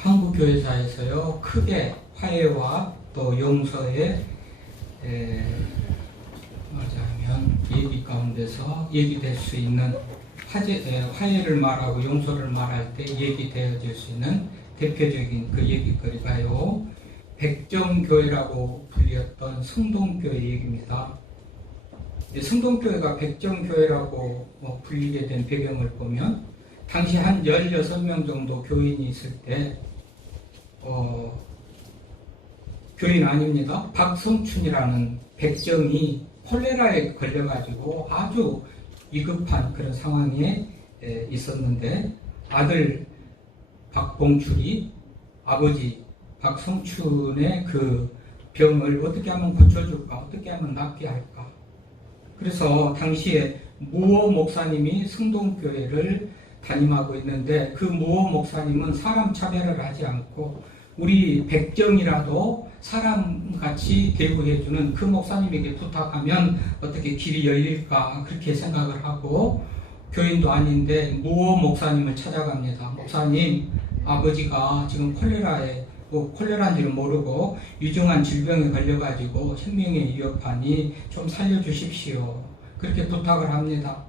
한국 교회사에서요 크게 화해와 또 용서에 말하자면 얘기 가운데서 얘기될 수 있는 화해를 말하고 용서를 말할 때 얘기되어질 수 있는 대표적인 그 얘기거리가요 백정교회라고 불렸던 성동교회 얘기입니다. 성동교회가 백정교회라고 불리게 된 배경을 보면 당시 한 16명 정도 교인이 있을 때 교인 아닙니다. 박성춘이라는 백정이 콜레라에 걸려가지고 아주 위급한 그런 상황에 있었는데 아들 박봉출이 아버지 박성춘의 그 병을 어떻게 하면 고쳐줄까, 어떻게 하면 낫게 할까. 그래서 당시에 무호 목사님이 성동교회를 담임하고 있는데 그 무호 목사님은 사람 차별을 하지 않고 우리 백정이라도 사람같이 대우해주는 그 목사님에게 부탁하면 어떻게 길이 열릴까 그렇게 생각을 하고 교인도 아닌데 무호 목사님을 찾아갑니다. 목사님, 아버지가 지금 콜레라인지는 모르고 위중한 질병에 걸려가지고 생명에 위협하니 좀 살려주십시오. 그렇게 부탁을 합니다.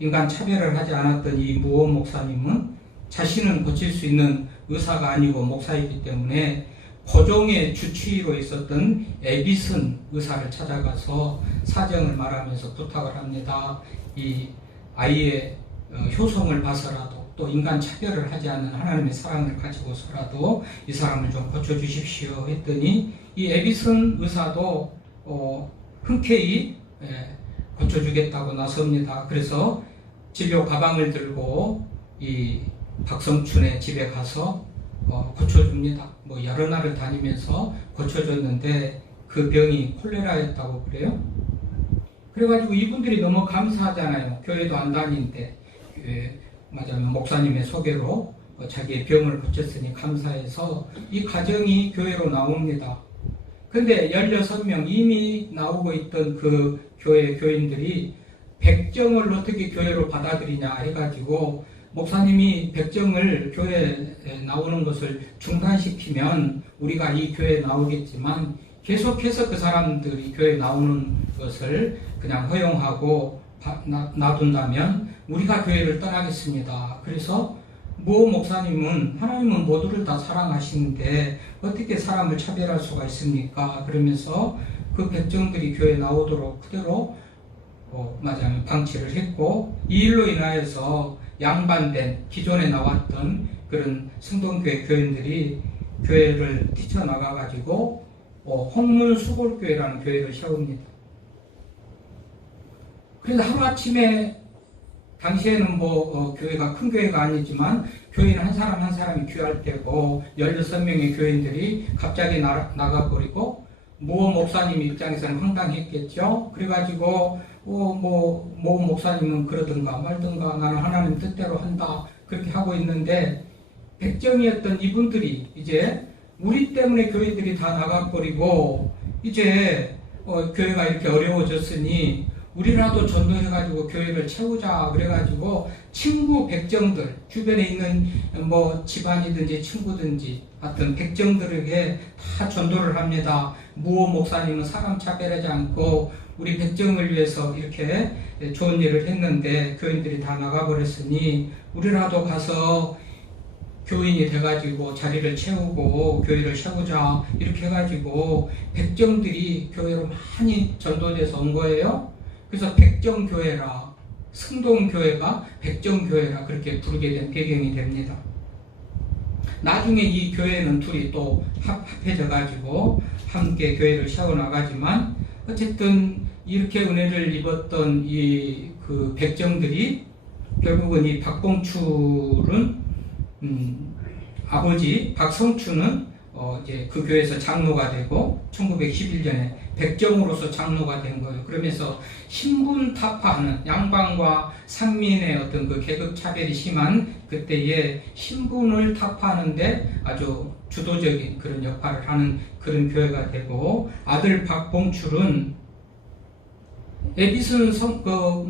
인간 차별을 하지 않았던 이 무호 목사님은 자신은 고칠 수 있는 의사가 아니고 목사이기 때문에 고종의 주치의로 있었던 에비슨 의사를 찾아가서 사정을 말하면서 부탁을 합니다. 이 아이의 효성을 봐서라도 또 인간 차별을 하지 않는 하나님의 사랑을 가지고서라도 이 사람을 좀 고쳐주십시오 했더니 이 에비슨 의사도 흔쾌히 고쳐주겠다고 나섭니다. 그래서 진료 가방을 들고 이 박성춘의 집에 가서 고쳐줍니다. 여러 날을 다니면서 고쳐줬는데 그 병이 콜레라였다고 그래요. 그래가지고 이분들이 너무 감사하잖아요. 교회도 안 다니는데 맞아요. 목사님의 소개로 자기의 병을 고쳤으니 감사해서 이 가정이 교회로 나옵니다. 근데 16명 이미 나오고 있던 그 교회 교인들이 백정을 어떻게 교회로 받아들이냐 해가지고 목사님이 백정을 교회에 나오는 것을 중단시키면 우리가 이 교회에 나오겠지만 계속해서 그 사람들이 교회에 나오는 것을 그냥 허용하고 놔둔다면 우리가 교회를 떠나겠습니다. 그래서 모 목사님은 하나님은 모두를 다 사랑하시는데 어떻게 사람을 차별할 수가 있습니까? 그러면서 그 백정들이 교회에 나오도록 그대로 맞아요. 방치를 했고 이 일로 인하여서 양반된 기존에 나왔던 그런 성동교회 교인들이 교회를 뛰쳐나가가지고 홍문수골교회라는 교회를 세웁니다. 그래서 하루아침에 당시에는 교회가 큰 교회가 아니지만 교인 한 사람 한 사람이 귀할 때고 16명의 교인들이 갑자기 나가버리고 모 목사님 입장에서는 황당했겠죠. 그래가지고 모 목사님은 그러든가 말든가 나는 하나님 뜻대로 한다 그렇게 하고 있는데 백정이었던 이분들이 이제 우리 때문에 교인들이 다 나가버리고 이제 교회가 이렇게 어려워졌으니 우리라도 전도해가지고 교회를 채우자 그래가지고 친구 백정들 주변에 있는 집안이든지 친구든지 하여튼 백정들에게 다 전도를 합니다. 무호 목사님은 사람 차별하지 않고 우리 백정을 위해서 이렇게 좋은 일을 했는데 교인들이 다 나가버렸으니 우리라도 가서 교인이 돼가지고 자리를 채우고 교회를 세우자 이렇게 해가지고 백정들이 교회로 많이 전도돼서 온 거예요. 그래서 백정교회라 성동교회가 백정교회라 그렇게 부르게 된 배경이 됩니다. 나중에 이 교회는 둘이 또 합해져 가지고 함께 교회를 세워나가지만 어쨌든 이렇게 은혜를 입었던 그 백정들이 결국은 이 박봉출은 아버지 박성춘은 이제 그 교회에서 장로가 되고 1911년에 백정으로서 장로가 된 거예요. 그러면서 신분 타파하는 양반과 상민의 어떤 그 계급 차별이 심한 그때의 신분을 타파하는데 아주 주도적인 그런 역할을 하는 그런 교회가 되고 아들 박봉출은 에디슨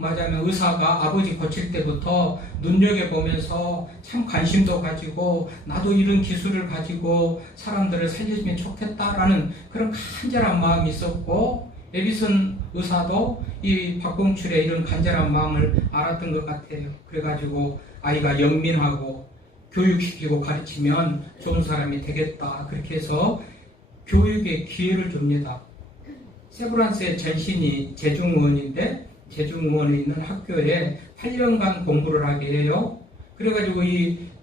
말하자면 의사가 아버지 고칠 때부터 눈여겨보면서 참 관심도 가지고 나도 이런 기술을 가지고 사람들을 살려주면 좋겠다라는 그런 간절한 마음이 있었고, 에디슨 의사도 이 박봉출의 이런 간절한 마음을 알았던 것 같아요. 그래가지고 아이가 영민하고 교육시키고 가르치면 좋은 사람이 되겠다. 그렇게 해서 교육에 기회를 줍니다. 세브란스의 전신이 제중의원인데 제중의원에 있는 학교에 8년간 공부를 하게 해요. 그래가지고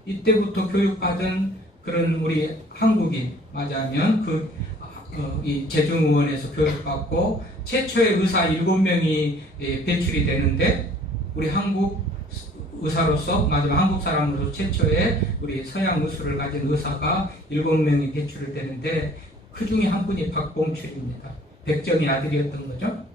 이때부터 교육받은 그런 우리 한국인 맞아면 이 제중의원에서 교육받고 최초의 의사 7명이 배출이 되는데 우리 한국 의사로서 마지막 한국 사람으로서 최초의 우리 서양 의술을 가진 의사가 7명이 배출이 되는데 그 중에 한 분이 박봉출입니다. 백정의 아들이었던 거죠.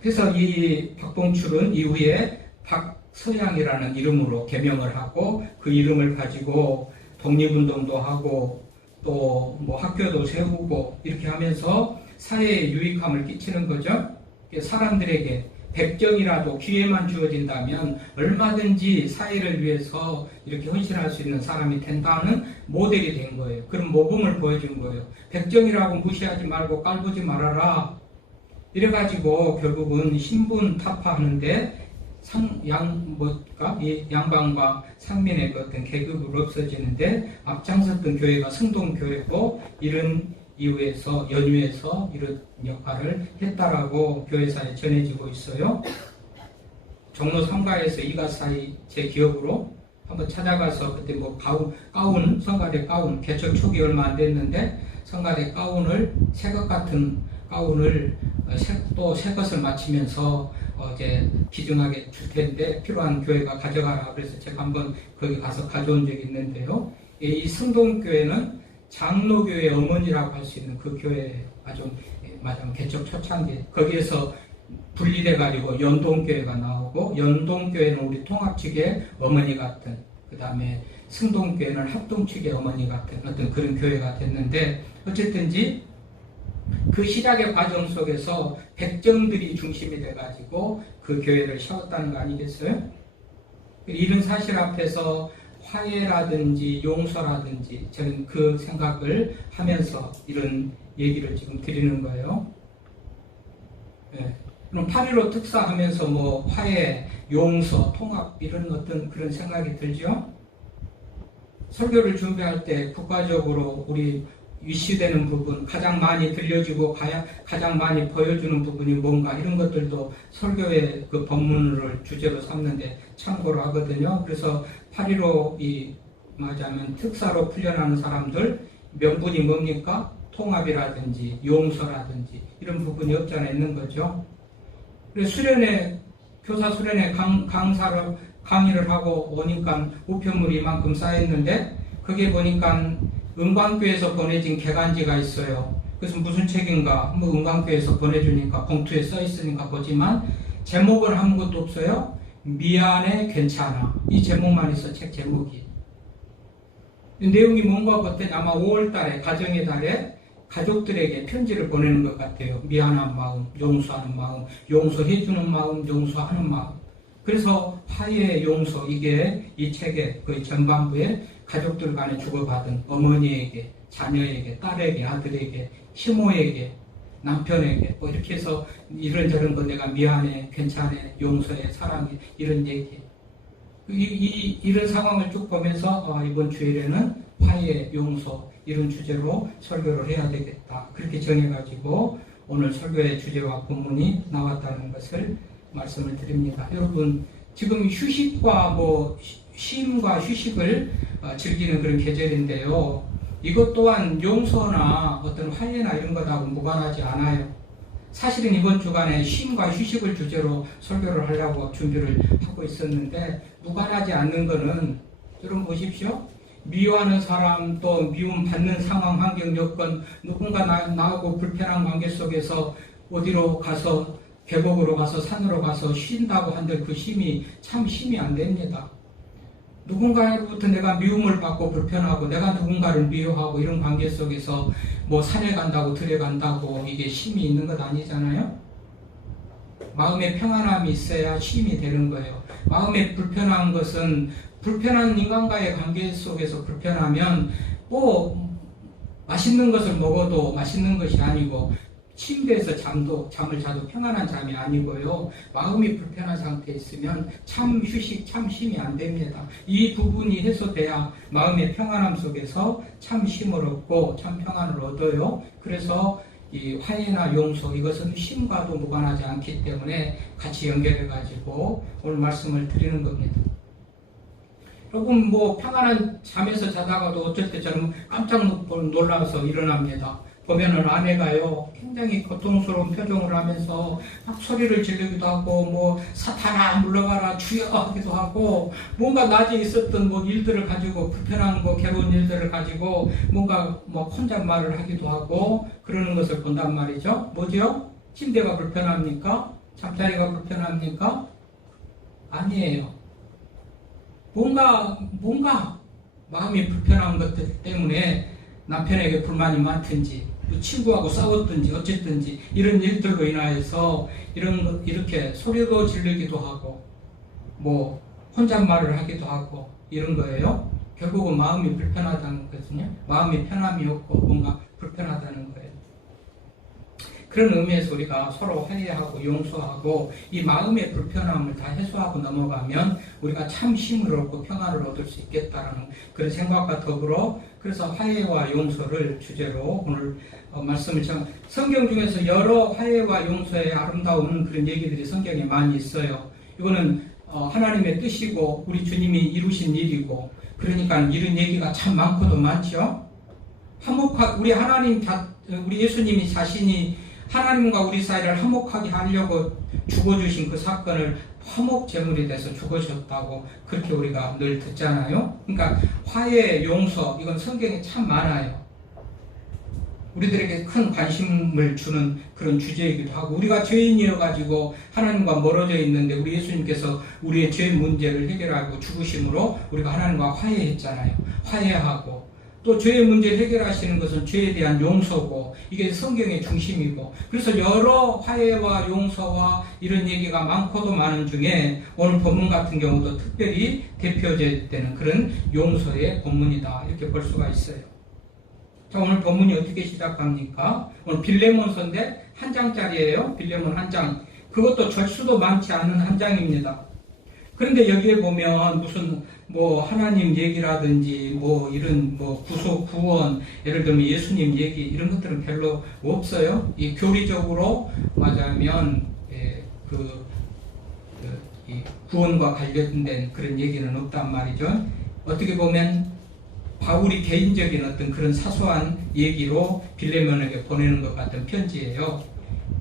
그래서 이 박봉출은 이후에 박서양이라는 이름으로 개명을 하고 그 이름을 가지고 독립운동도 하고 또 뭐 학교도 세우고 이렇게 하면서 사회에 유익함을 끼치는 거죠. 사람들에게 백정이라도 기회만 주어진다면 얼마든지 사회를 위해서 이렇게 헌신할 수 있는 사람이 된다는 모델이 된 거예요. 그런 모범을 보여준 거예요. 백정이라고 무시하지 말고 깔보지 말아라. 이래가지고 결국은 신분 타파하는데 양반과 상민의 그 어떤 계급으로 없어지는데 앞장섰던 교회가 성동교회고 이런 이후에서 연유해서 이런 역할을 했다라고 교회사에 전해지고 있어요. 종로 3가에서 이가사이 제 기억으로 한번 찾아가서 그때 뭐 가운 성가대 가운 개척 초기 얼마 안 됐는데 성가대 가운을 새것 같은 가운을 또 새 것을 맞추면서 이제 기증하게 줄 텐데 필요한 교회가 가져가라 그래서 제가 한번 거기 가서 가져온 적이 있는데요. 이 성동교회는 장로교회 어머니라고 할 수 있는 그 교회 아주 맞아 개척 초창기 거기에서 분리돼 가지고 연동교회가 나오고 연동교회는 우리 통합 측의 어머니 같은 그 다음에 승동교회는 합동 측의 어머니 같은 어떤 그런 교회가 됐는데 어쨌든지 그 시작의 과정 속에서 백정들이 중심이 돼 가지고 그 교회를 세웠다는 거 아니겠어요? 이런 사실 앞에서 화해라든지 용서라든지 저는 그 생각을 하면서 이런 얘기를 지금 드리는 거예요. 네. 그럼 8.15 특사하면서 뭐 화해, 용서, 통합 이런 어떤 그런 생각이 들죠? 설교를 준비할 때 국가적으로 우리 이슈되는 부분, 가장 많이 들려주고 가장 많이 보여주는 부분이 뭔가 이런 것들도 설교의 그 본문을 주제로 삼는데 참고를 하거든요. 그래서 8.15 말하자면 특사로 풀려나는 사람들 명분이 뭡니까? 통합이라든지 용서라든지 이런 부분이 없지 않아 있는 거죠. 그래서 교사 수련회 강의를 하고 오니까 우편물이 이만큼 쌓였는데 그게 보니까 은광교에서 보내진 개간지가 있어요. 그래서 무슨 책인가? 뭐 은광교에서 보내주니까 봉투에 써 있으니까 보지만 제목은 아무것도 없어요. 미안해, 괜찮아. 이 제목만 있어, 책 제목이. 내용이 뭔가 봤더니 아마 5월달에 가정의 달에 가족들에게 편지를 보내는 것 같아요. 미안한 마음, 용서하는 마음, 용서해주는 마음, 용서하는 마음. 그래서 화해, 용서 이게 이 책의 거의 전반부에 가족들 간에 주고받은 어머니에게, 자녀에게, 딸에게, 아들에게, 시모에게, 남편에게 뭐 이렇게 해서 이런저런 거 내가 미안해, 괜찮아, 용서해, 사랑해 이런 얘기. 이런 상황을 쭉 보면서 이번 주일에는 화해, 용서 이런 주제로 설교를 해야 되겠다. 그렇게 정해가지고 오늘 설교의 주제와 본문이 나왔다는 것을 말씀을 드립니다. 여러분 지금 휴식과 쉼과 휴식을 즐기는 그런 계절인데요. 이것 또한 용서나 어떤 화해나 이런 것하고 무관하지 않아요. 사실은 이번 주간에 쉼과 휴식을 주제로 설교를 하려고 준비를 하고 있었는데 무관하지 않는 것은 여러분 보십시오. 미워하는 사람 또 미움받는 상황, 환경, 여건 누군가 나하고 불편한 관계 속에서 어디로 가서 계곡으로 가서 산으로 가서 쉰다고 한들 그 쉼이 참 쉼이 안 됩니다. 누군가로부터 내가 미움을 받고 불편하고 내가 누군가를 미워하고 이런 관계 속에서 뭐 산에 간다고 들에 간다고 이게 쉼이 있는 것 아니잖아요. 마음의 평안함이 있어야 쉼이 되는 거예요. 마음의 불편한 것은 불편한 인간과의 관계 속에서 불편하면 맛있는 것을 먹어도 맛있는 것이 아니고 침대에서 잠을 자도 평안한 잠이 아니고요. 마음이 불편한 상태에 있으면 참 휴식, 참 쉼이 안 됩니다. 이 부분이 해소돼야 마음의 평안함 속에서 참 쉼을 얻고 참 평안을 얻어요. 그래서 이 화해나 용서, 이것은 쉼과도 무관하지 않기 때문에 같이 연결해가지고 오늘 말씀을 드리는 겁니다. 여러분, 평안한 잠에서 자다가도 어쩔 때 저는 깜짝 놀라서 일어납니다. 보면은 아내가요, 굉장히 고통스러운 표정을 하면서 막 소리를 지르기도 하고, 사탄아, 물러가라, 주여 하기도 하고, 뭔가 낮에 있었던 일들을 가지고, 불편한 괴로운 일들을 가지고, 뭔가 혼잣말을 하기도 하고, 그러는 것을 본단 말이죠. 뭐죠? 침대가 불편합니까? 잠자리가 불편합니까? 아니에요. 뭔가 마음이 불편한 것들 때문에 남편에게 불만이 많든지 친구하고 싸웠든지 어쨌든지 이런 일들로 인하여서 이렇게 소리도 지르기도 하고 혼잣말을 하기도 하고 이런 거예요. 결국은 마음이 불편하다는 거거든요. 마음이 편함이 없고 뭔가 불편하다는 거예요. 그런 의미에서 우리가 서로 화해하고 용서하고 이 마음의 불편함을 다 해소하고 넘어가면 우리가 참 쉼을 얻고 평안을 얻을 수 있겠다라는 그런 생각과 더불어 그래서 화해와 용서를 주제로 오늘 말씀을 성경 중에서 여러 화해와 용서의 아름다운 그런 얘기들이 성경에 많이 있어요. 이거는 하나님의 뜻이고 우리 주님이 이루신 일이고 그러니까 이런 얘기가 참 많고도 많죠. 우리 예수님이 자신이 하나님과 우리 사이를 화목하게 하려고 죽어주신 그 사건을 화목 제물이 돼서 죽으셨다고 그렇게 우리가 늘 듣잖아요. 그러니까 화해, 용서 이건 성경에 참 많아요. 우리들에게 큰 관심을 주는 그런 주제이기도 하고 우리가 죄인이어가지고 하나님과 멀어져 있는데 우리 예수님께서 우리의 죄 문제를 해결하고 죽으심으로 우리가 하나님과 화해했잖아요. 화해하고 또 죄의 문제를 해결하시는 것은 죄에 대한 용서고 이게 성경의 중심이고 그래서 여러 화해와 용서와 이런 얘기가 많고도 많은 중에 오늘 본문 같은 경우도 특별히 대표되는 그런 용서의 본문이다 이렇게 볼 수가 있어요. 자, 오늘 본문이 어떻게 시작합니까? 오늘 빌레몬서인데 한 장짜리예요. 빌레몬 한 장. 그것도 절수도 많지 않은 한 장입니다. 그런데 여기에 보면 무슨 하나님 얘기라든지 이런 구속 구원 예를 들면 예수님 얘기 이런 것들은 별로 없어요. 이 교리적으로 말하면 이 구원과 관련된 그런 얘기는 없단 말이죠. 어떻게 보면 바울이 개인적인 어떤 그런 사소한 얘기로 빌레몬에게 보내는 것 같은 편지예요.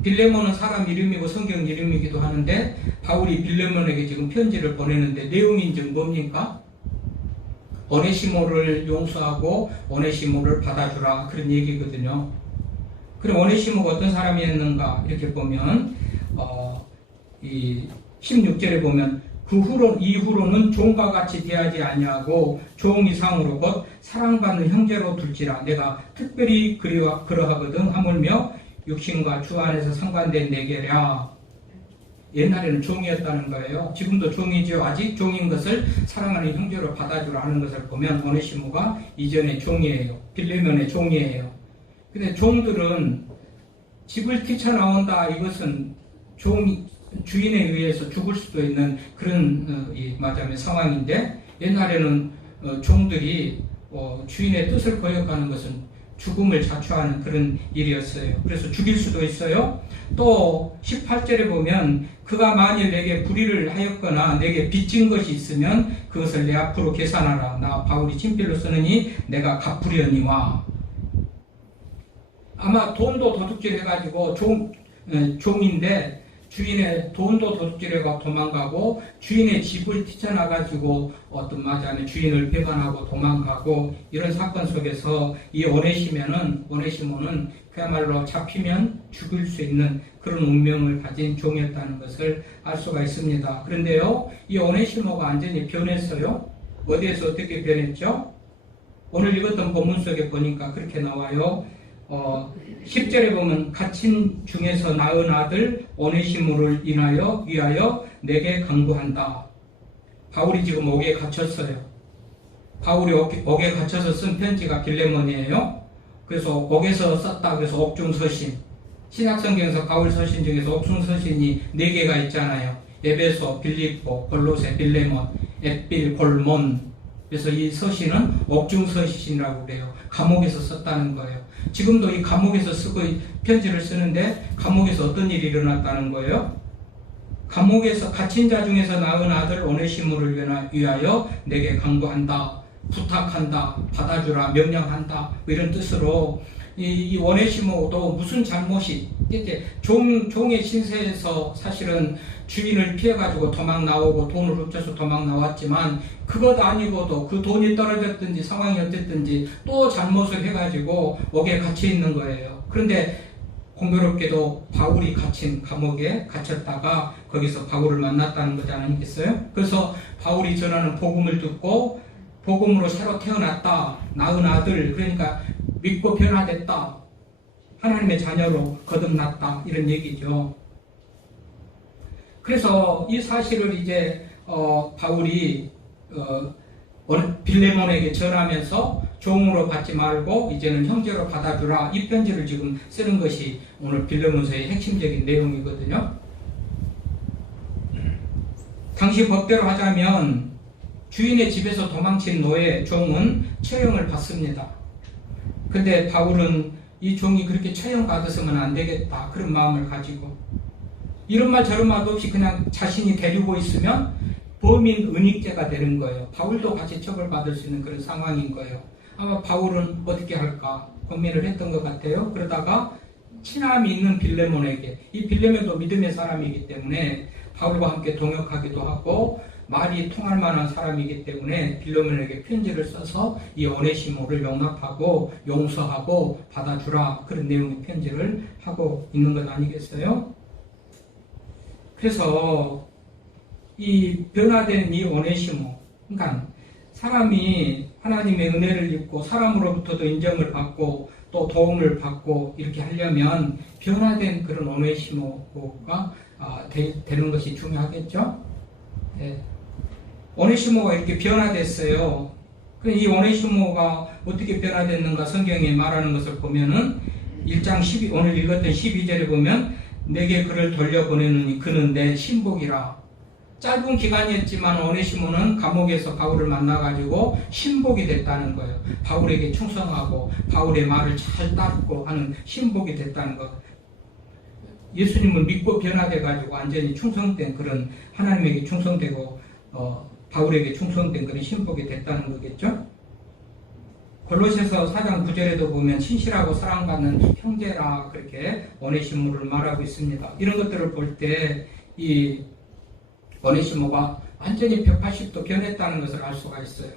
빌레몬은 사람 이름이고 성경 이름이기도 하는데 바울이 빌레몬에게 지금 편지를 보내는데 내용이 이제 뭡니까? 오네시모를 용서하고 오네시모를 받아주라 그런 얘기거든요. 그럼 오네시모가 어떤 사람이었는가 이렇게 보면 이 16절에 보면 이후로는 종과 같이 대하지 아니하고 종 이상으로 곧 사랑받는 형제로 둘지라 내가 특별히 그러하거든 하물며 육신과 주 안에서 상관된 내게랴. 옛날에는 종이었다는 거예요. 지금도 종이죠. 아직 종인 것을 사랑하는 형제로 받아주라는 것을 보면 오네시모가 이전의 종이에요. 빌레몬의 종이에요. 근데 종들은 집을 뛰쳐나온다 이것은 주인에 의해서 죽을 수도 있는 그런 말하자면 상황인데 옛날에는 종들이 주인의 뜻을 거역하는 것은 죽음을 자초하는 그런 일이었어요. 그래서 죽일 수도 있어요. 또 18절에 보면 그가 만일 내게 불의를 하였거나 내게 빚진 것이 있으면 그것을 내 앞으로 계산하라. 나 바울이 친필로 쓰느니 내가 갚으려니와. 아마 돈도 도둑질해가지고 종인데 주인의 돈도 도둑질해가 도망가고 주인의 집을 뛰쳐나가지고 어떤 말하자면 주인을 배반하고 도망가고 이런 사건 속에서 이 오네시모는 그야말로 잡히면 죽을 수 있는 그런 운명을 가진 종이었다는 것을 알 수가 있습니다. 그런데요, 이 오네시모가 완전히 변했어요. 어디에서 어떻게 변했죠? 오늘 읽었던 본문 속에 보니까 그렇게 나와요. 10절에 보면 갇힌 중에서 낳은 아들 오네시모를 위하여 내게 간구한다. 바울이 지금 옥에 갇혔어요. 바울이 옥에 갇혀서 쓴 편지가 빌레몬이에요. 그래서 옥에서 썼다 그래서 옥중서신. 신약성경에서 바울 서신 중에서 옥중서신이 4개가 있잖아요. 에베소, 빌립보, 골로새, 빌레몬, 앳빌, 골몬. 그래서 이 서신은 옥중서신이라고 그래요. 감옥에서 썼다는 거예요. 지금도 이 감옥에서 쓰고 편지를 쓰는데 감옥에서 어떤 일이 일어났다는 거예요? 감옥에서 갇힌 자 중에서 낳은 아들 오네시모를 위하여 내게 간구한다, 부탁한다, 받아주라, 명령한다 이런 뜻으로 이 오네시모도 무슨 잘못이 이제 종의 신세에서 사실은 주인을 피해가지고 도망 나오고 돈을 훔쳐서 도망 나왔지만 그것 아니고도 그 돈이 떨어졌든지 상황이 어땠든지 또 잘못을 해가지고 옥에 갇혀 있는 거예요. 그런데 공교롭게도 바울이 갇힌 감옥에 갇혔다가 거기서 바울을 만났다는 거지 않겠어요? 그래서 바울이 전하는 복음을 듣고 복음으로 새로 태어났다, 낳은 아들, 그러니까 믿고 변화됐다, 하나님의 자녀로 거듭났다 이런 얘기죠. 그래서 이 사실을 이제 바울이 빌레몬에게 전하면서 종으로 받지 말고 이제는 형제로 받아주라 이 편지를 지금 쓰는 것이 오늘 빌레몬서의 핵심적인 내용이거든요. 당시 법대로 하자면 주인의 집에서 도망친 노예 종은 처형을 받습니다. 근데 바울은 이 종이 그렇게 처형받았으면 안 되겠다 그런 마음을 가지고 이런 말 저런 말도 없이 그냥 자신이 데리고 있으면 범인 은닉죄가 되는 거예요. 바울도 같이 처벌받을 수 있는 그런 상황인 거예요. 아마 바울은 어떻게 할까 고민을 했던 것 같아요. 그러다가 친함이 있는 빌레몬에게, 이 빌레몬도 믿음의 사람이기 때문에 바울과 함께 동역하기도 하고 말이 통할 만한 사람이기 때문에 빌레몬에게 편지를 써서 이 오네시모를 용납하고 용서하고 받아주라 그런 내용의 편지를 하고 있는 것 아니겠어요? 그래서 이 변화된 이 오네시모, 그러니까 사람이 하나님의 은혜를 입고 사람으로부터도 인정을 받고 또 도움을 받고 이렇게 하려면 변화된 그런 오네시모가 되는 것이 중요하겠죠. 네. 오네시모가 이렇게 변화됐어요. 이 오네시모가 어떻게 변화됐는가 성경에 말하는 것을 보면은 1장 12, 오늘 읽었던 12절에 보면 내게 그를 돌려보내느니 그는 내 신복이라. 짧은 기간이었지만 오네시모는 감옥에서 바울을 만나가지고 신복이 됐다는 거예요. 바울에게 충성하고 바울의 말을 잘 따르고 하는 신복이 됐다는 것. 예수님을 믿고 변화돼가지고 완전히 충성된 그런 하나님에게 충성되고 바울에게 충성된 그런 신복이 됐다는 거겠죠. 골로새서 4장 9절에도 보면 신실하고 사랑받는 형제라 그렇게 오네시모를 말하고 있습니다. 이런 것들을 볼 때 이 오네시모가 완전히 180도 변했다는 것을 알 수가 있어요.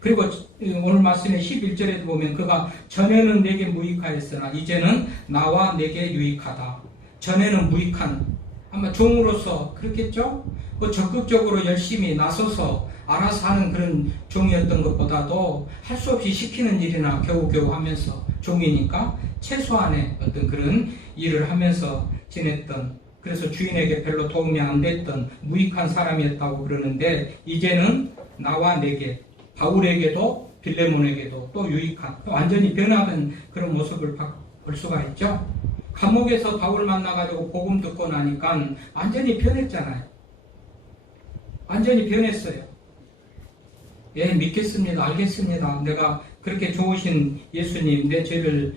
그리고 오늘 말씀의 11절에도 보면 그가 전에는 내게 무익하였으나 이제는 나와 내게 유익하다. 전에는 무익한, 아마 종으로서 그렇겠죠? 적극적으로 열심히 나서서 알아서 하는 그런 종이었던 것보다도 할 수 없이 시키는 일이나 겨우겨우 하면서 종이니까 최소한의 어떤 그런 일을 하면서 지냈던, 그래서 주인에게 별로 도움이 안 됐던 무익한 사람이었다고 그러는데 이제는 나와 내게, 바울에게도 빌레몬에게도 또 유익한, 완전히 변화된 그런 모습을 볼 수가 있죠. 감옥에서 바울 만나가지고 복음 듣고 나니까 완전히 변했잖아요. 완전히 변했어요. 예, 믿겠습니다. 알겠습니다. 내가 그렇게 좋으신 예수님, 내 죄를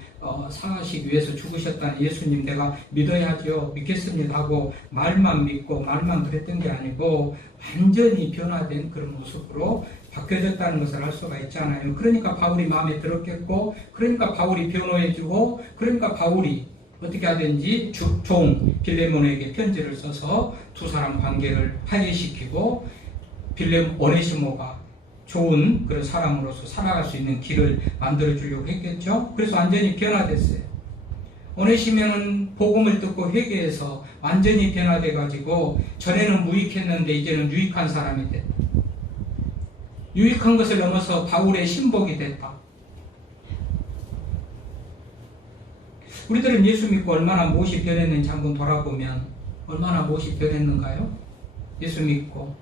사하시기 위해서 죽으셨다는 예수님 내가 믿어야죠. 믿겠습니다 하고 말만 믿고 말만 그랬던 게 아니고 완전히 변화된 그런 모습으로 바뀌어졌다는 것을 알 수가 있잖아요. 그러니까 바울이 마음에 들었겠고, 그러니까 바울이 변호해주고, 그러니까 바울이 어떻게 하든지 종 빌레몬에게 편지를 써서 두 사람 관계를 화해시키고 오네시모가 좋은 그런 사람으로서 살아갈 수 있는 길을 만들어 주려고 했겠죠. 그래서 완전히 변화됐어요. 오네시모는 복음을 듣고 회개해서 완전히 변화돼 가지고 전에는 무익했는데 이제는 유익한 사람이 됐다. 유익한 것을 넘어서 바울의 신복이 됐다. 우리들은 예수 믿고 얼마나 무엇이 변했는지 한번 돌아보면 얼마나 무엇이 변했는가요? 예수 믿고.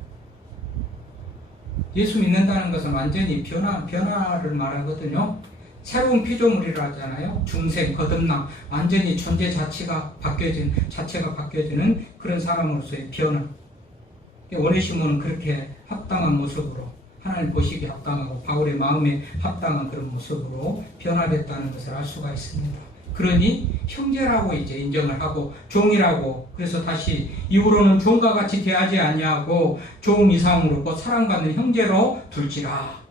예수 믿는다는 것은 완전히 변화를 말하거든요. 새로운 피조물이라 하잖아요. 중생, 거듭남, 완전히 존재 자체가 바뀌어지는 그런 사람으로서의 변화. 오네시모는 그렇게 합당한 모습으로, 하나님 보시기에 합당하고 바울의 마음에 합당한 그런 모습으로 변화됐다는 것을 알 수가 있습니다. 그러니 형제라고 이제 인정을 하고 종이라고, 그래서 다시 이후로는 종과 같이 대하지 아니하고 종 이상으로 곧 사랑받는 형제로 둘지라.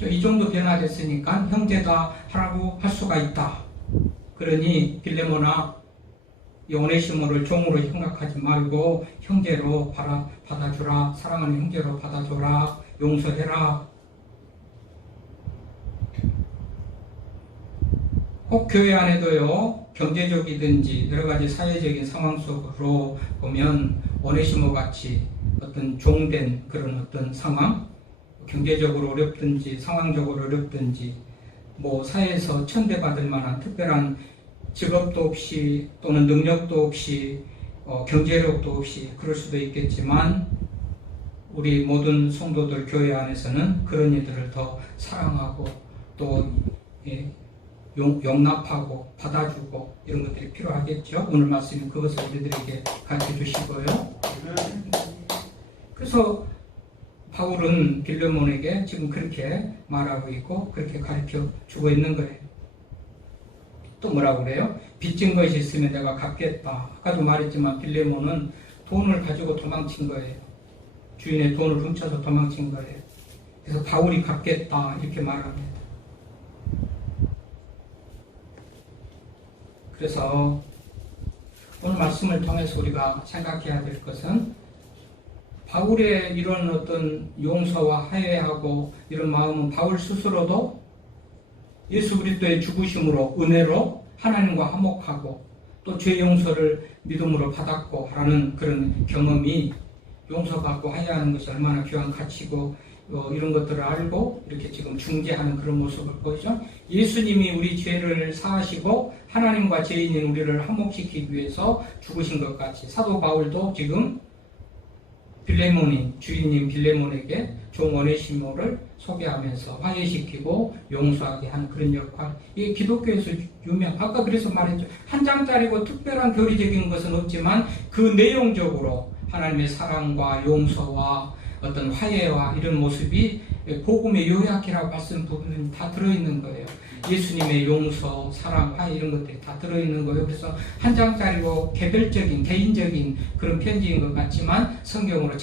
이 정도 변화됐으니까 형제다 하라고 할 수가 있다. 그러니 빌레몬아, 오네시모를 종으로 생각하지 말고 형제로 받아주라. 사랑하는 형제로 받아줘라. 용서해라. 꼭 교회 안에도요, 경제적이든지 여러 가지 사회적인 상황 속으로 보면 오네시모 같이 어떤 종된 그런 어떤 상황, 경제적으로 어렵든지 상황적으로 어렵든지 뭐 사회에서 천대받을 만한 특별한 직업도 없이 또는 능력도 없이 경제력도 없이 그럴 수도 있겠지만 우리 모든 성도들 교회 안에서는 그런 이들을 더 사랑하고 또 용납하고 받아주고 이런 것들이 필요하겠죠. 오늘 말씀은 그것을 우리들에게 가르쳐 주시고요. 그래서 바울은 빌레몬에게 지금 그렇게 말하고 있고 그렇게 가르쳐 주고 있는 거예요. 또 뭐라고 그래요? 빚진 것이 있으면 내가 갚겠다. 아까도 말했지만 빌레몬은 돈을 가지고 도망친 거예요. 주인의 돈을 훔쳐서 도망친 거예요. 그래서 바울이 갚겠다 이렇게 말합니다. 그래서 오늘 말씀을 통해서 우리가 생각해야 될 것은 바울의 이런 어떤 용서와 화해하고 이런 마음은 바울 스스로도 예수 그리스도의 죽으심으로 은혜로 하나님과 화목하고 또 죄 용서를 믿음으로 받았고 하는 그런 경험이 용서받고 화해하는 것이 얼마나 귀한 가치고 이런 것들을 알고 이렇게 지금 중재하는 그런 모습을 보이죠. 예수님이 우리 죄를 사하시고 하나님과 죄인인 우리를 화목시키기 위해서 죽으신 것 같이 사도 바울도 지금 주인님 빌레몬에게 종 오네시모를 소개하면서 화해시키고 용서하게 하는 그런 역할. 이게 기독교에서 아까 그래서 말했죠. 한 장짜리고 특별한 교리적인 것은 없지만 그 내용적으로 하나님의 사랑과 용서와 어떤 화해와 이런 모습이 복음의 요약이라고 말씀 부분이 다 들어있는 거예요. 예수님의 용서, 사랑, 화해 이런 것들이 다 들어있는 거예요. 그래서 한 장짜리고 개별적인, 개인적인 그런 편지인 것 같지만 성경으로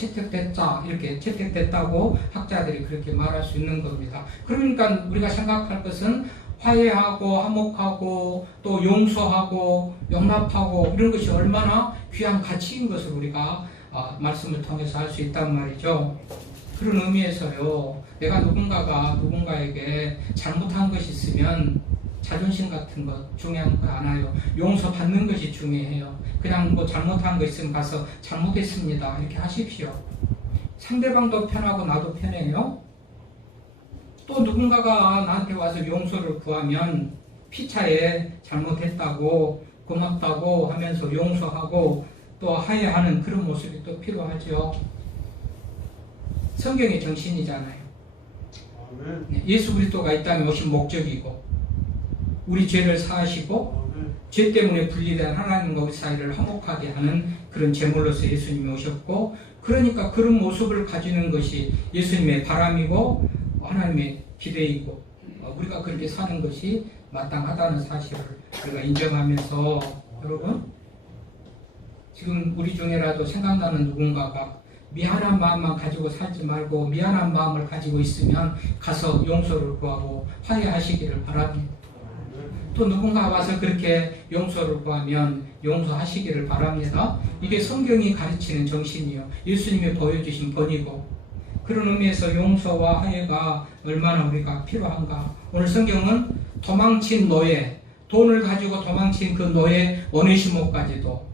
이렇게 채택됐다고 학자들이 그렇게 말할 수 있는 겁니다. 그러니까 우리가 생각할 것은 화해하고 화목하고 또 용서하고 용납하고 이런 것이 얼마나 귀한 가치인 것을 우리가 말씀을 통해서 알 수 있단 말이죠. 그런 의미에서요, 내가 누군가에게 잘못한 것이 있으면 자존심 같은 것 중요한 거 않아요. 용서받는 것이 중요해요. 그냥 뭐 잘못한 거 있으면 가서 잘못했습니다 이렇게 하십시오. 상대방도 편하고 나도 편해요. 또 누군가가 나한테 와서 용서를 구하면 피차에 잘못했다고 고맙다고 하면서 용서하고 또 화해하는 그런 모습이 또 필요하죠. 성경의 정신이잖아요. 예수 그리스도가 이 땅에 오신 목적이고 우리 죄를 사하시고 죄 때문에 분리된 하나님과 우리 사이를 화목하게 하는 그런 제물로서 예수님이 오셨고, 그러니까 그런 모습을 가지는 것이 예수님의 바람이고 하나님의 기대이고 우리가 그렇게 사는 것이 마땅하다는 사실을 우리가 인정하면서, 여러분 지금 우리 중에라도 생각나는 누군가가 미안한 마음만 가지고 살지 말고 미안한 마음을 가지고 있으면 가서 용서를 구하고 화해하시기를 바랍니다. 또 누군가 와서 그렇게 용서를 구하면 용서하시기를 바랍니다. 이게 성경이 가르치는 정신이요, 예수님이 보여주신 본이고, 그런 의미에서 용서와 화해가 얼마나 우리가 필요한가. 오늘 성경은 도망친 노예, 돈을 가지고 도망친 그 노예 오네시모까지도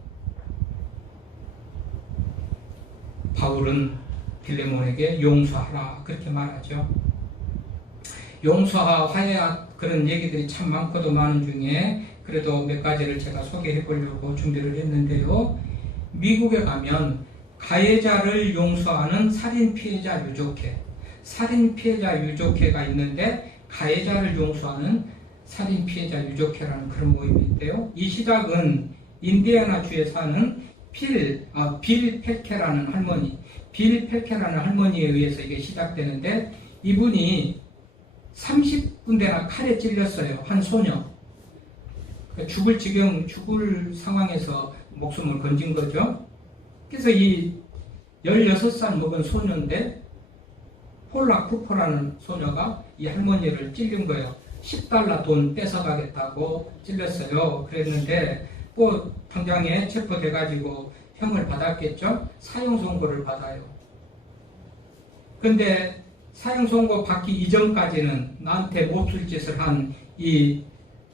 바울은 빌레몬에게 용서하라 그렇게 말하죠. 용서와 화해와 그런 얘기들이 참 많고도 많은 중에 그래도 몇 가지를 제가 소개해 보려고 준비를 했는데요. 미국에 가면 가해자를 용서하는 살인 피해자 유족회가 있는데 가해자를 용서하는 살인 피해자 유족회라는 그런 모임이 있대요. 이 시작은 인디애나주에 사는 빌 펠케라는 할머니에 의해서 이게 시작되는데, 이분이 30군데나 칼에 찔렸어요. 한 소녀. 죽을 상황에서 목숨을 건진 거죠. 그래서 이 16살 먹은 소녀인데, 폴라 쿠퍼라는 소녀가 이 할머니를 찔린 거예요. $10 돈 뺏어가겠다고 찔렸어요. 그랬는데 또 당장에 체포돼가지고 형을 받았겠죠. 사형 선고를 받아요. 근데 사형 선고 받기 이전까지는 나한테 몹쓸 짓을 한 이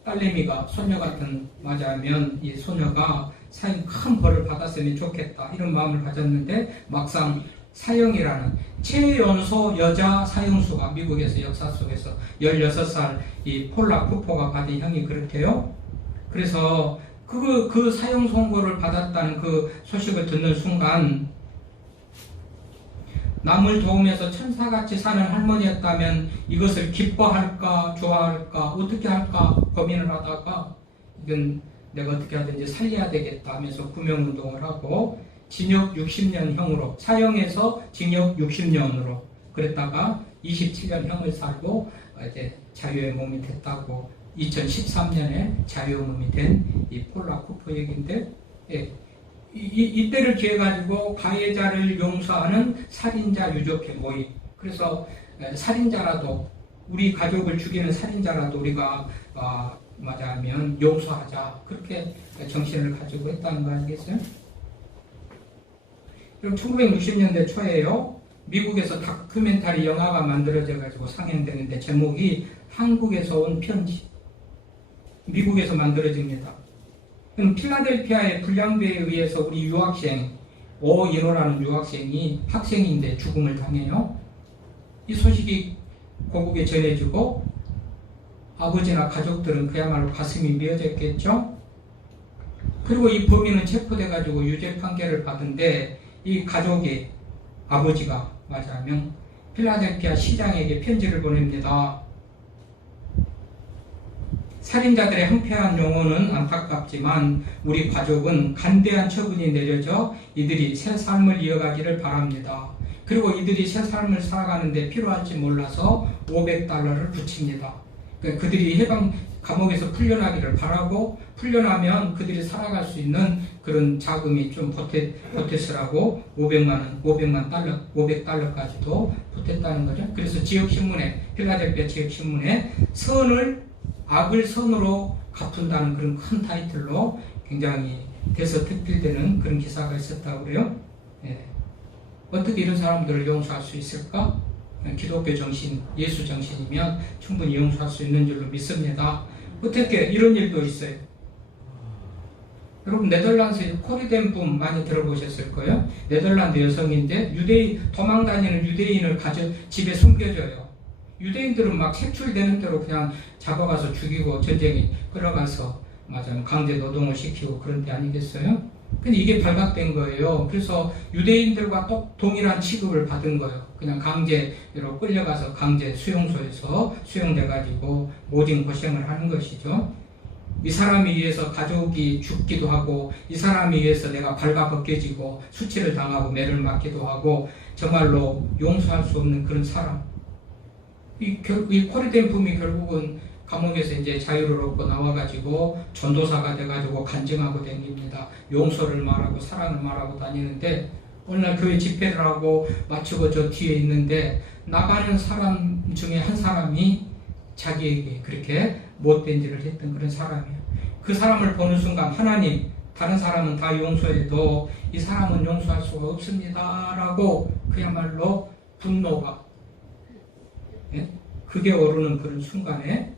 딸내미가, 소녀 같은 맞아면 이 소녀가 사형 큰 벌을 받았으면 좋겠다 이런 마음을 가졌는데, 막상 사형이라는 최연소 여자 사형수가 미국에서 역사 속에서 16살 이 폴라 쿠퍼가 받은 형이 그렇대요. 그래서 그 사형 선고를 받았다는 그 소식을 듣는 순간, 남을 도우면서 천사같이 사는 할머니였다면 이것을 기뻐할까 좋아할까 어떻게 할까 고민을 하다가, 이건 내가 어떻게 하든지 살려야 되겠다 하면서 구명운동을 하고 징역 60년형으로, 사형에서 징역 60년으로 그랬다가 27년형을 살고 이제 자유의 몸이 됐다고 2013년에 자유의 몸이 된 이 폴라 쿠퍼 얘기인데, 이때를 기해 가지고 가해자를 용서하는 살인자 유족회 모임. 그래서 살인자라도, 우리 가족을 죽이는 살인자라도 우리가 맞아하면 용서하자, 그렇게 정신을 가지고 했다는 거 아니겠어요? 그럼 1960년대 초에요, 미국에서 다큐멘터리 영화가 만들어져 가지고 상영되는데, 제목이 한국에서 온 편지. 미국에서 만들어집니다. 그럼 필라델피아의 불량배에 의해서 우리 유학생 오인호라는 유학생이, 학생인데 죽음을 당해요. 이 소식이 고국에 전해지고 아버지나 가족들은 그야말로 가슴이 미어졌겠죠. 그리고 이 범인은 체포돼 가지고 유죄 판결을 받은데, 이 가족이, 아버지가 맞아하면 필라델피아 시장에게 편지를 보냅니다. 살인자들의 항폐한 영혼은 안타깝지만 우리 가족은 간대한 처분이 내려져 이들이 새 삶을 이어가기를 바랍니다. 그리고 이들이 새 삶을 살아가는데 필요할지 몰라서 $500를 붙입니다. 그들이 감옥에서 풀려나기를 바라고, 풀려나면 그들이 살아갈 수 있는 그런 자금이 좀 보태서라고 $500까지도 보탰다는 거죠. 그래서 지역신문에, 필라델피아 지역신문에 악을 선으로 갚는다는 그런 큰 타이틀로 굉장히 대서특필되는 그런 기사가 있었다고 그래요. 어떻게 이런 사람들을 용서할 수 있을까? 기독교 정신, 예수 정신이면 충분히 용서할 수 있는 줄로 믿습니다. 어떻게 이런 일도 있어요. 여러분, 네덜란드에서 코리덴 붐 많이 들어보셨을 거예요. 네덜란드 여성인데 도망다니는 유대인을 집에 숨겨줘요. 유대인들은 막 색출되는 대로 그냥 잡아가서 죽이고 전쟁에 끌어가서 강제 노동을 시키고 그런 데 아니겠어요? 근데 이게 발각된 거예요. 그래서 유대인들과 동일한 취급을 받은 거예요. 그냥 강제로 끌려가서 강제 수용소에서 수용돼가지고 모진 고생을 하는 것이죠. 이 사람에 의해서 가족이 죽기도 하고, 이 사람에 의해서 내가 발가벗겨지고 수치를 당하고 매를 맞기도 하고, 정말로 용서할 수 없는 그런 사람. 이 코리덴 붐이 결국은 감옥에서 이제 자유를 얻고 나와가지고 전도사가 돼가지고 간증하고 다닙니다. 용서를 말하고 사랑을 말하고 다니는데, 어느 날 교회 집회를 하고 마치고 저 뒤에 있는데, 나가는 사람 중에 한 사람이 자기에게 그렇게 못된 일을 했던 그런 사람이에요. 그 사람을 보는 순간 하나님, 다른 사람은 다 용서해도 이 사람은 용서할 수가 없습니다 라고 그야말로 분노가, 그게 오르는 그런 순간에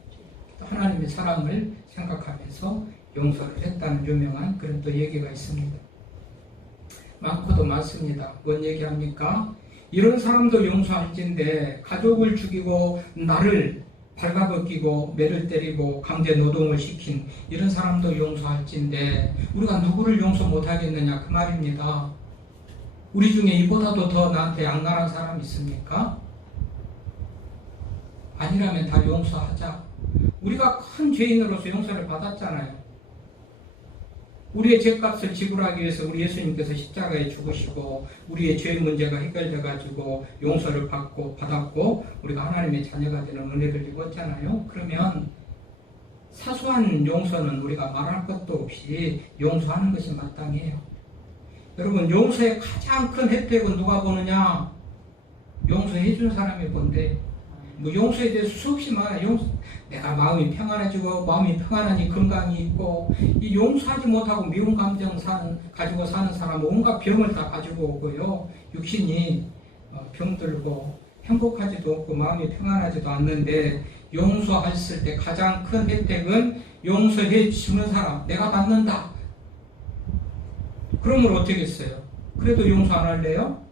하나님의 사랑을 생각하면서 용서를 했다는 유명한 그런 또 얘기가 있습니다. 많고도 많습니다. 뭔 얘기합니까? 이런 사람도 용서할진데 가족을 죽이고 나를 발가벗기고 매를 때리고 강제 노동을 시킨 이런 사람도 용서할진데 우리가 누구를 용서 못하겠느냐 그 말입니다. 우리 중에 이보다도 더 나한테 악랄한 사람 있습니까? 아니라면 다 용서하자. 우리가 큰 죄인으로서 용서를 받았잖아요. 우리의 죄값을 지불하기 위해서 우리 예수님께서 십자가에 죽으시고 우리의 죄 문제가 해결돼 가지고 용서를 받았고 우리가 하나님의 자녀가 되는 은혜를 입었잖아요. 그러면 사소한 용서는 우리가 말할 것도 없이 용서하는 것이 마땅해요. 여러분, 용서의 가장 큰 혜택은 누가 보느냐? 용서해 준 사람이 본데, 뭐 용서에 대해서 수없이 말해요. 내가 마음이 평안해지고 마음이 평안하니 건강이 있고, 이 용서하지 못하고 미운 감정 가지고 사는 사람은 온갖 병을 다 가지고 오고요. 육신이 병들고 행복하지도 않고 마음이 평안하지도 않는데, 용서했을 때 가장 큰 혜택은 용서해 주는 사람, 내가 받는다. 그러면 어떻게 했어요? 그래도 용서 안 할래요?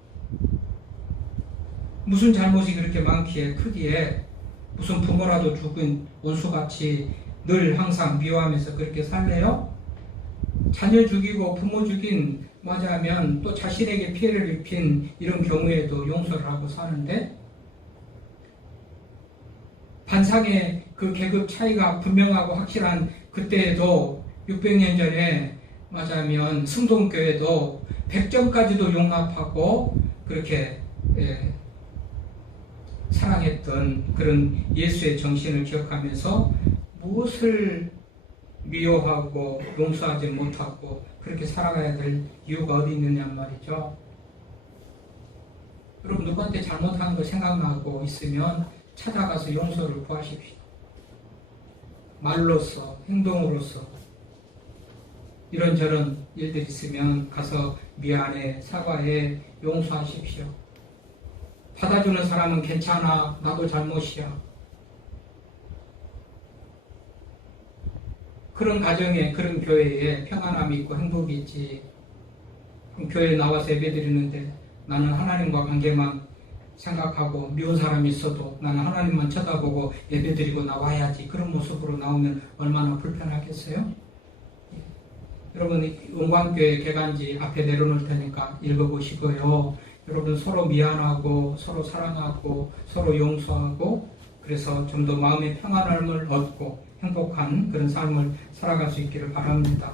무슨 잘못이 그렇게 많기에 크기에 무슨 부모라도 죽은 원수같이 늘 항상 미워하면서 그렇게 살래요? 자녀 죽이고 부모 죽인 맞아하면 또 자신에게 피해를 입힌 이런 경우에도 용서를 하고 사는데, 반상의 그 계급 차이가 분명하고 확실한 그때에도 600년 전에 맞아하면 승동교회도 100점까지도 용납하고 그렇게 사랑했던 그런 예수의 정신을 기억하면서 무엇을 미워하고 용서하지 못하고 그렇게 살아가야 될 이유가 어디 있느냐 말이죠. 여러분, 누구한테 잘못한 거 생각나고 있으면 찾아가서 용서를 구하십시오. 말로써, 행동으로써. 이런저런 일들이 있으면 가서 미안해, 사과해, 용서하십시오. 받아주는 사람은 괜찮아, 나도 잘못이야. 그런 가정에, 그런 교회에 평안함이 있고 행복이 있지. 교회에 나와서 예배드리는데 나는 하나님과 관계만 생각하고 미운 사람이 있어도 나는 하나님만 쳐다보고 예배드리고 나와야지. 그런 모습으로 나오면 얼마나 불편하겠어요? 여러분, 은광교회 개간지 앞에 내려놓을 테니까 읽어보시고요. 여러분, 서로 미안하고 서로 사랑하고 서로 용서하고 그래서 좀 더 마음의 평안함을 얻고 행복한 그런 삶을 살아갈 수 있기를 바랍니다.